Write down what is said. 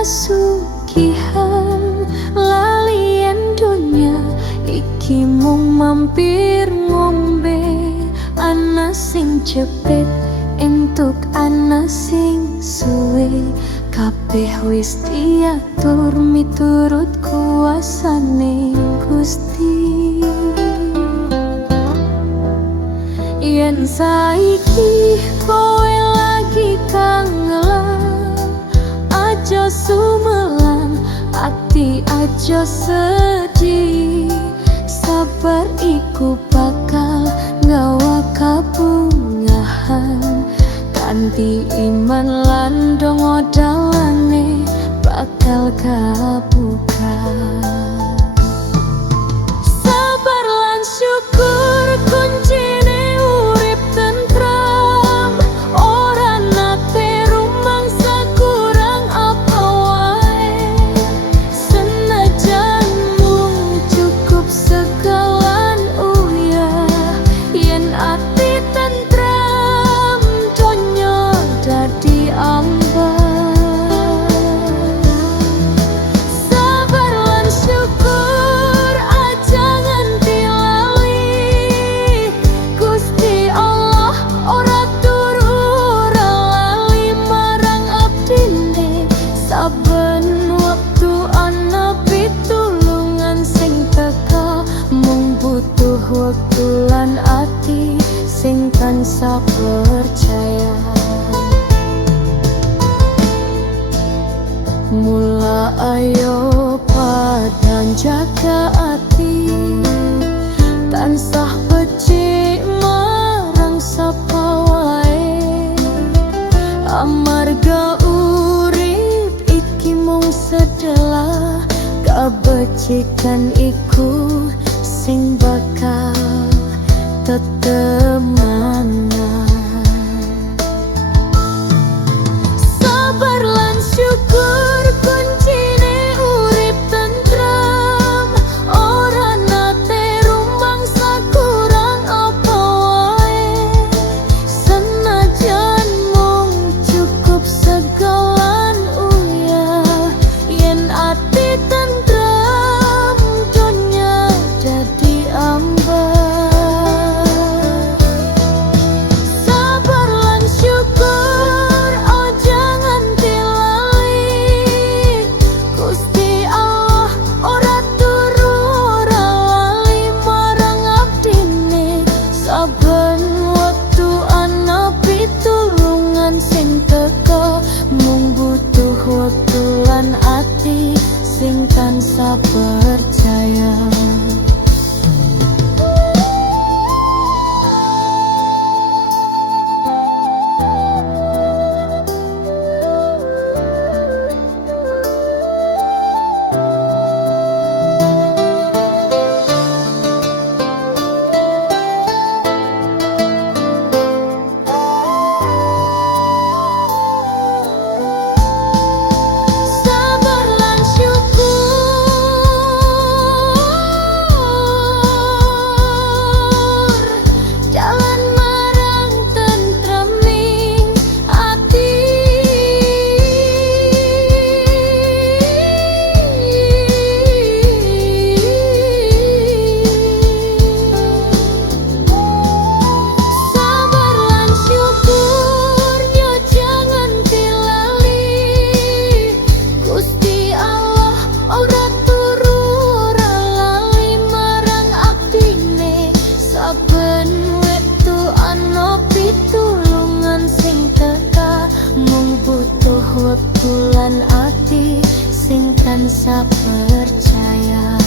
kasugihan lalian dunya iki mung mampir ngombe. Ana sing cepet entuk ana sing suwe, kabeh wis diatur miturut kuasane Gusti. Yen saiki kowe lagi kangen, aja sumelang, ati aja sedih. Sabar iku bakal nggawa kabungahan, kanthi iman lan donga dalane bakal kabuka. Sabar lan syukur kuncine urip tentram, ora nate rumangsa kurang apa wae. Senajan mung cukup segawan uyah, yen ati tentram donya dadi amba. Sabar lan syukur aja nganti lali, Gusti Allah ora turu ora lali marang abdine. Saben waktu ana pitulungan sing teka, mung butuh waktu lan ati sing tansah percaya. Mula ayo padang jaga ati, tansah becik marang sapa wae. Amarga urip iki mung sedelah, kabecikan iku sing bakal tetemana. Sabar lan syukur kuncine urip tentram, ora nate rumangsa kurang apa wae. Senajan mung cukup segawan uyah, yen ati tentram donya dadi amba. Sabar lan syukur aja nganti lali, Gusti Allah ora turu ora lali marang abdine. Saben waktu ana pitulungan sing teka, mung butuh waktu lan ati sing tansah percaya. Sabar lan syukur, jalan marang tentreming ati. Sabar lan syukur yo jangan dilali, Gusti Allah ora turu ora lali marang abdine. Saben wektu ana pitulungan sing teka, mung butuh wektu lan ati sing tansah percaya.